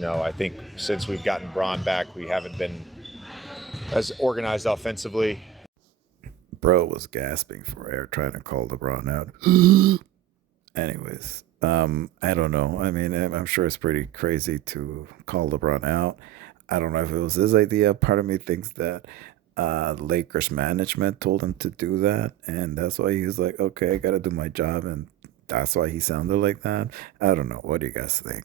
No, I think since we've gotten Braun back, we haven't been as organized offensively. Bro was gasping for air trying to call LeBron out. Anyways, I don't know. I mean, I'm sure it's pretty crazy to call LeBron out. I don't know if it was his idea. Part of me thinks that Lakers management told him to do that, and that's why he's like, okay, I gotta do my job, and that's why he sounded like that. I don't know. What do you guys think?